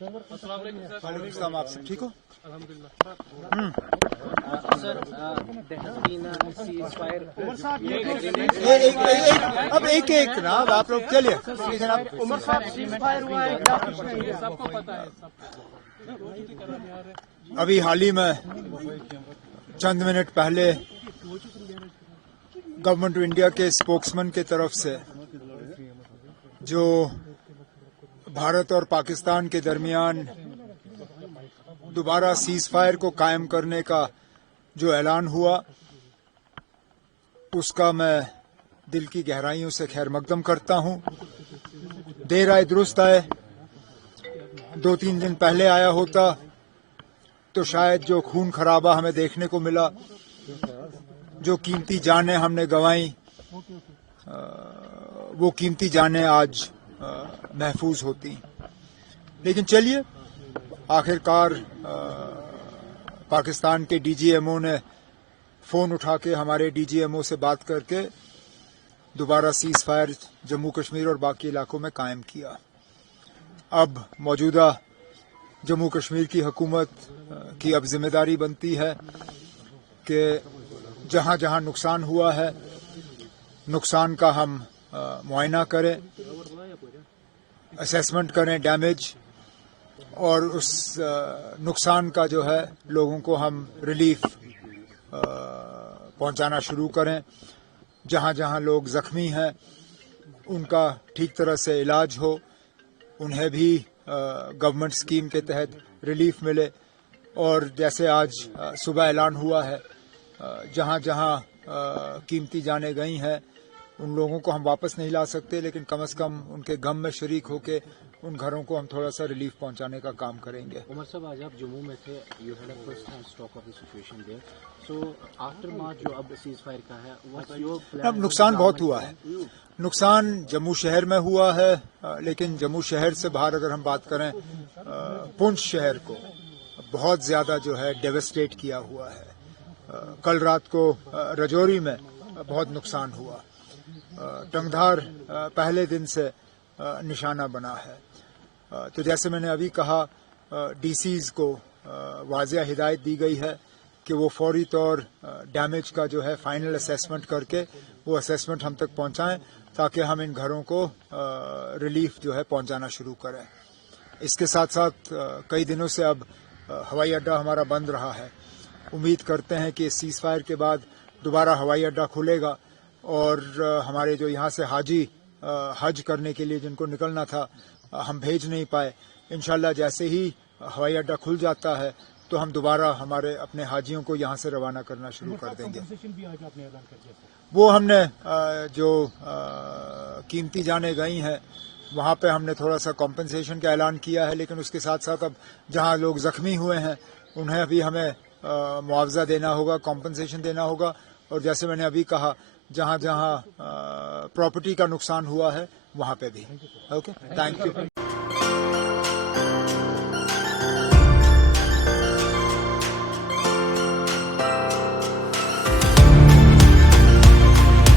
السلام آپ سب ٹھیک ہو؟ اب ایک ایک نا آپ لوگ چلیے. ابھی حال ہی میں چند منٹ پہلے گورنمنٹ آف انڈیا کے اسپوکسمین کی طرف سے جو بھارت اور پاکستان کے درمیان دوبارہ سیز فائر کو قائم کرنے کا جو اعلان ہوا اس کا میں دل کی گہرائیوں سے خیر مقدم کرتا ہوں. دیر آئے درست آئے. 2-3 دن پہلے آیا ہوتا تو شاید جو خون خرابہ ہمیں دیکھنے کو ملا، جو قیمتی جانیں ہم نے گنوائیں، وہ قیمتی جانیں آج محفوظ ہوتی. لیکن چلیے، آخر کار پاکستان کے ڈی جی ایم او نے فون اٹھا کے ہمارے ڈی جی ایم او سے بات کر کے دوبارہ سیز فائر جموں کشمیر اور باقی علاقوں میں قائم کیا. اب موجودہ جموں کشمیر کی حکومت کی اب ذمہ داری بنتی ہے کہ جہاں جہاں نقصان ہوا ہے نقصان کا ہم معائنہ کریں، اسیسمنٹ کریں ڈیمیج، اور اس نقصان کا جو ہے لوگوں کو ہم ریلیف پہنچانا شروع کریں. جہاں جہاں لوگ زخمی ہیں ان کا ٹھیک طرح سے علاج ہو، انہیں بھی گورنمنٹ اسکیم کے تحت ریلیف ملے. اور جیسے آج صبح اعلان ہوا ہے، جہاں جہاں قیمتی جانیں گئی ہیں ان لوگوں کو ہم واپس نہیں لا سکتے، لیکن کم از کم ان کے غم میں شریک ہو کے ان گھروں کو ہم تھوڑا سا ریلیف پہنچانے کا کام کریں گے. عمر صاحب، آج آپ جموں میں تھے. You had a first hand stock of the situation there. So after March جو اب سیز فائر کا ہے، واٹس یور پلان؟ اب نقصان بہت ہوا ہے. نقصان جموں شہر میں ہوا ہے، لیکن جموں شہر سے باہر اگر ہم بات کریں، پونچھ شہر کو بہت زیادہ جو ہے ڈیوسٹیٹ کیا ہوا ہے. کل رات کو رجوری میں بہت نقصان ہوا. ٹنگدھار پہلے دن سے نشانہ بنا ہے. تو جیسے میں نے ابھی کہا، ڈی سیز کو واضح ہدایت دی گئی ہے کہ وہ فوری طور ڈیمیج کا جو ہے فائنل اسیسمنٹ کر کے وہ اسیسمنٹ ہم تک پہنچائیں تاکہ ہم ان گھروں کو ریلیف جو ہے پہنچانا شروع کریں. اس کے ساتھ ساتھ کئی دنوں سے اب ہوائی اڈہ ہمارا بند رہا ہے. امید کرتے ہیں کہ سیز فائر کے بعد دوبارہ ہوائی اڈہ کھلے گا اور ہمارے جو یہاں سے حاجی حج کرنے کے لیے جن کو نکلنا تھا ہم بھیج نہیں پائے، انشاءاللہ جیسے ہی ہوائی اڈہ کھل جاتا ہے تو ہم دوبارہ ہمارے اپنے حاجیوں کو یہاں سے روانہ کرنا شروع کر دیں گے. وہ ہم نے جو قیمتی جانیں گئی ہیں وہاں پہ ہم نے تھوڑا سا کمپنسیشن کا اعلان کیا ہے، لیکن اس کے ساتھ ساتھ اب جہاں لوگ زخمی ہوئے ہیں انہیں بھی ہمیں معاوضہ دینا ہوگا، کمپنسیشن دینا ہوگا. اور جیسے میں نے ابھی کہا، جہاں جہاں پراپرٹی کا نقصان ہوا ہے وہاں پہ بھی. Okay, thank you.